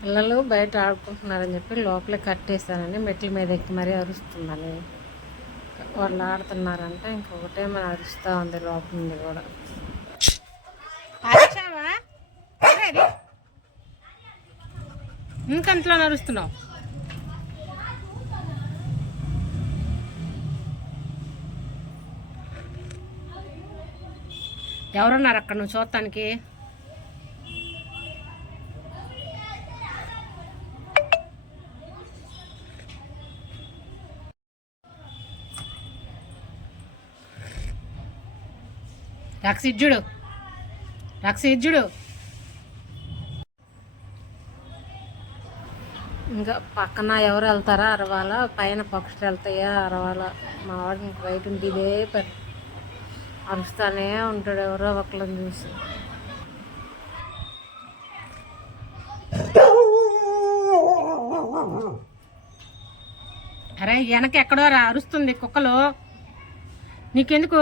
పిల్లలు బయట ఆడుకుంటున్నారని చెప్పి లోపలే కట్టేశానని మెట్ల మీద ఎక్కి మరీ అరుస్తుందని. వాళ్ళు ఆడుతున్నారంటే ఇంకొకటే మన అరుస్తూ ఉంది లోపల నుండి కూడా. ఇంకంతలో నరుస్తున్నావు ఎవరున్నారు అక్కడ? నువ్వు చూడటానికి? రక్సిజ్జుడు రక్సిజ్జుడు ఇంకా పక్కన ఎవరు వెళ్తారా అరవాలా? పైన పక్షులు వెళ్తాయా అరవాలా? మా ఇంక బయట ఉంటే ఇదే పని. అరుస్తానే ఉంటాడు ఎవరో ఒకళ్ళని చూసి. అరే వెనక ఎక్కడో రా అరుస్తుంది కుక్కలు. నీకెందుకు?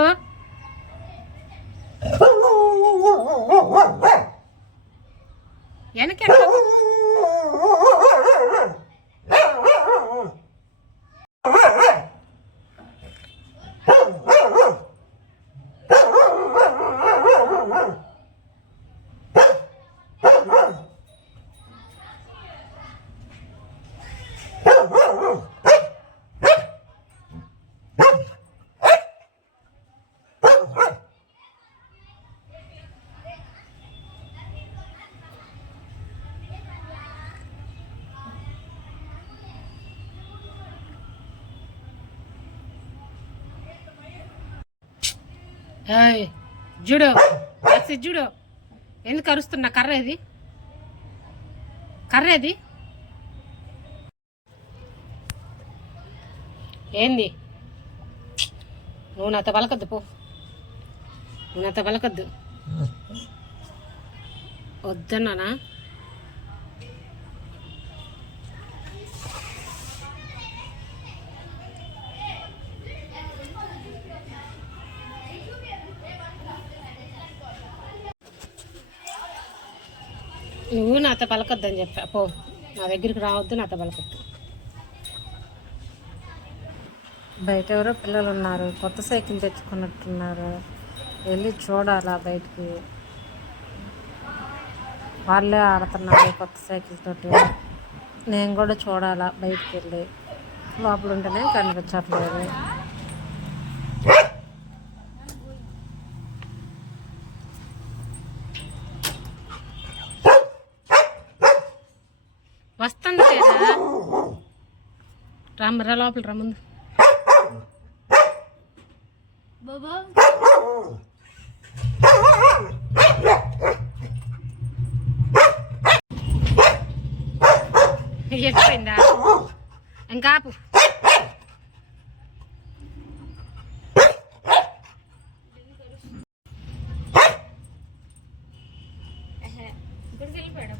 వెనక చూడు రక్సి చూడు ఎందుకు అరుస్తున్నా? కర్ర ఇది. కర్ర ఇది. ఏంది? నువ్వు నాతో పలకద్దు పో. నువ్వు నాతో పలకద్దు. వద్దన్నానా? నువ్వు నాతో పలకొద్దని చెప్పా. పో నా దగ్గరికి రావద్దు నాతో పలకొద్దు. బయట ఎవరో పిల్లలు ఉన్నారు కొత్త సైకిల్ తెచ్చుకున్నట్టున్నారు. వెళ్ళి చూడాలా బయటికి. వాళ్ళే ఆడుతున్నారు కొత్త సైకిల్ తోటి. నేను కూడా చూడాలా బయటికి వెళ్ళి. లోపల ఉంటేనే కనిపించట్లేదు. రమ్మ రా లోపల రా ముందు. ఎక్కిపోయిందా ఇంకా